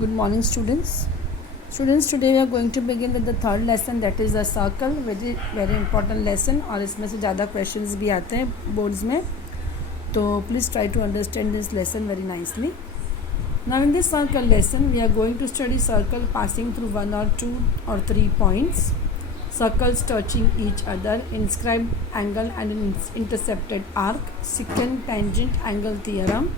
Good morning, students. Students, today we are going to begin with the third lesson, that is a circle. Very important lesson, और इसमें से ज़्यादा questions भी आते हैं boards में, तो please try to understand this lesson very nicely. Now in this circle lesson, we are going to study circle passing through one or two or three points, circles touching each other, inscribed angle and an intercepted arc, secant tangent angle theorem,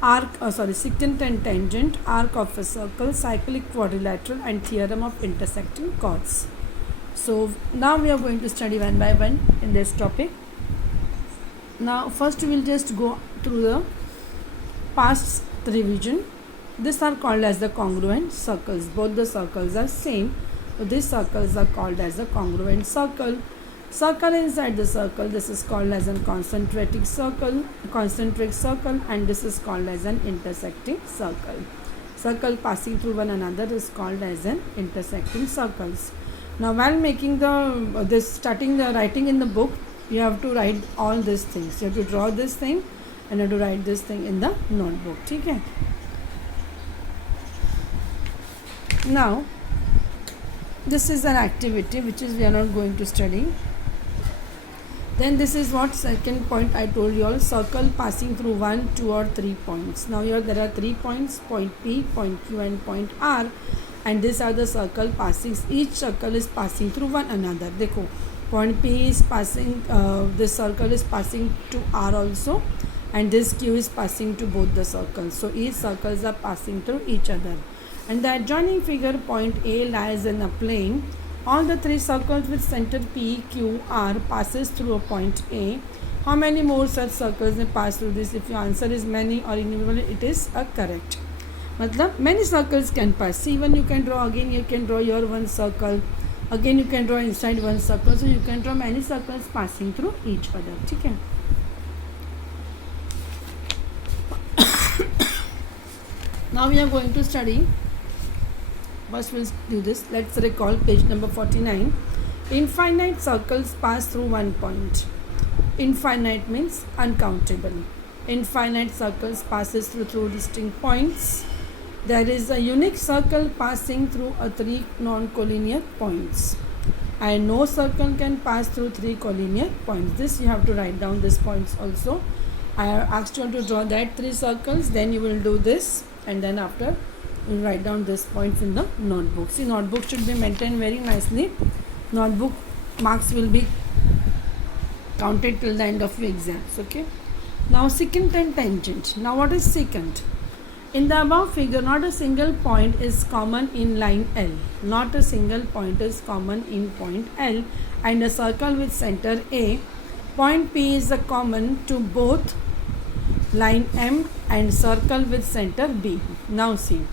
secant and tangent, arc of a circle, cyclic quadrilateral, and theorem of intersecting chords. So now we are going to study one by one in this topic. Now first we will just go through the past revision. These are called as the congruent circles. Both the circles are same, so these circles are called as the congruent circle. Circle inside the circle, this is called as a concentric circle, and this is called as an intersecting circle. Circle passing through one another is called as an intersecting circles. Now while making starting the writing in the book, you have to write all these things. You have to draw this thing and you have to write this thing in the notebook. Okay? Now this is an activity which is we are not going to study. Then this is what second point I told you all, circle passing through 1, 2 or 3 points. Now here there are 3 points, point P, point Q and point R, and these are the circle passing. Each circle is passing through one another. देखो point P is passing, this circle is passing to R also, and this Q is passing to both the circles. So each circles are passing through each other. And the adjoining figure, point A lies in a plane. All the three circles with center P, Q, R passes through a point A. How many more such circles may pass through this? If your answer is many or innumerable, it is a correct. मतलब many circles can pass. See, even you can draw again. You can draw your one circle. Again you can draw inside one circle. So you can draw many circles passing through each other. ठीक है? Now we are going to study. First we'll do this. Let's recall page number 49. Infinite circles pass through one point. Infinite means uncountable. Infinite circles passes through distinct points. There is a unique circle passing through a 3 non-collinear points. And no circle can pass through 3 collinear points. This you have to write down these points also. I have asked you to draw that 3 circles. Then you will do this. And then after you write down these points in the notebook. See, notebook should be maintained very nicely. Notebook marks will be counted till the end of your exams. Okay. Now secant and tangent. Now what is secant? In the above figure, not a single point is common in line L. Not a single point is common in point L, and a circle with center A. Point P is a common to both line M and circle with center B. Now see.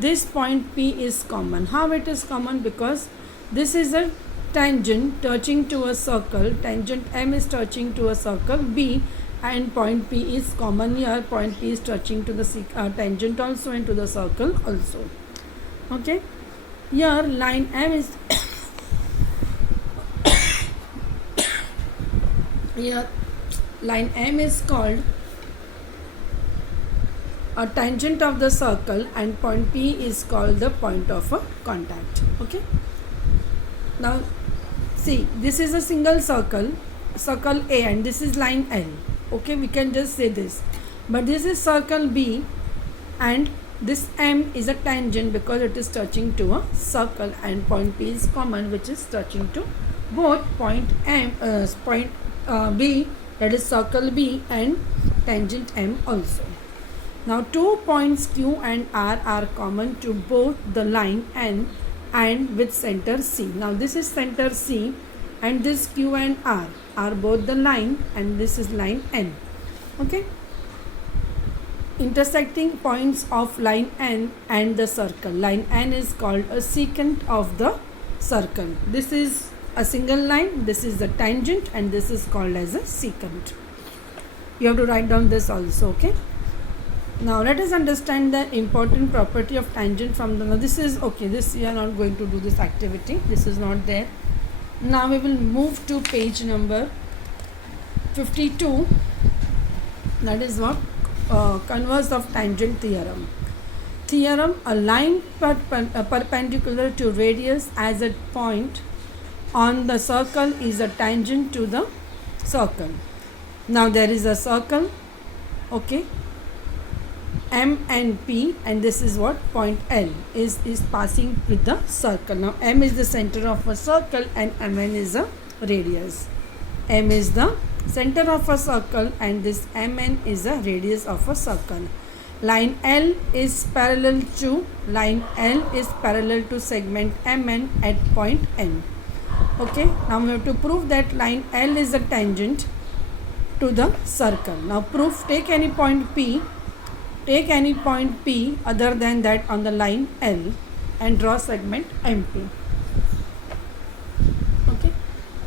This point P is common. How it is common? Because this is a tangent touching to a circle. Tangent M is touching to a circle B, and point P is common here. Point P is touching to the tangent also and to the circle also. Okay. Here line M is here line M is called a tangent of the circle, and point P is called the point of a contact. Okay. Now see, this is a single circle, circle A, and this is line L. Okay, we can just say this. But this is circle B, and this M is a tangent because it is touching to a circle, and point P is common, which is touching to both point B, that is circle B, and tangent M also. Now 2 points Q and R are common to both the line N and with center C. Now this is center C, and this Q and R are both the line, and this is line N. Okay. Intersecting points of line N and the circle. Line N is called a secant of the circle. This is a single line, this is the tangent, and this is called as a secant. You have to write down this also. Okay. Now let us understand the important property of tangent from the. Now this is okay. This we are not going to do this activity. This is not there. Now we will move to page number 52. That is what converse of tangent theorem. theorem, a line perpendicular to radius as a point on the circle is a tangent to the circle. Now there is a circle, okay, M and P, and this is what point L is passing with the circle. Now M is the center of a circle and Mn is a radius. M is the center of a circle and this Mn is the radius of a circle. Line L is parallel to segment Mn at point N. Okay, now we have to prove that line L is a tangent to the circle. Now proof, take any point P other than that on the line L and draw segment MP. Okay,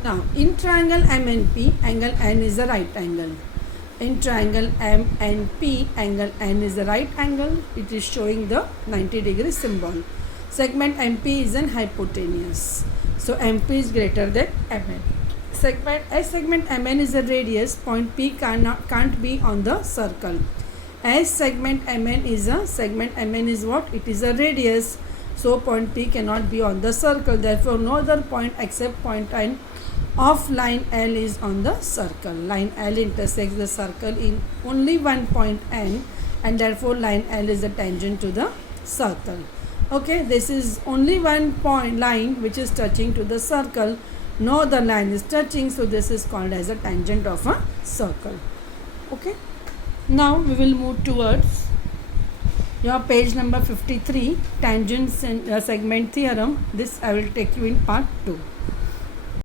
now in triangle MNP, angle N is a right angle. In triangle MNP, angle N is a right angle. It is showing the 90-degree symbol. Segment MP is an hypotenuse. So MP is greater than Mn. Segment Mn is a radius. Point P can't be on the circle. As segment Mn is what? It is a radius. So point P cannot be on the circle. Therefore, no other point except point N of line L is on the circle. Line L intersects the circle in only one point N, and therefore line L is a tangent to the circle. Okay, this is only one point line which is touching to the circle. No other line is touching, so this is called as a tangent of a circle. Okay, now we will move towards your page number 53, tangent segment theorem. This I will take you in part 2.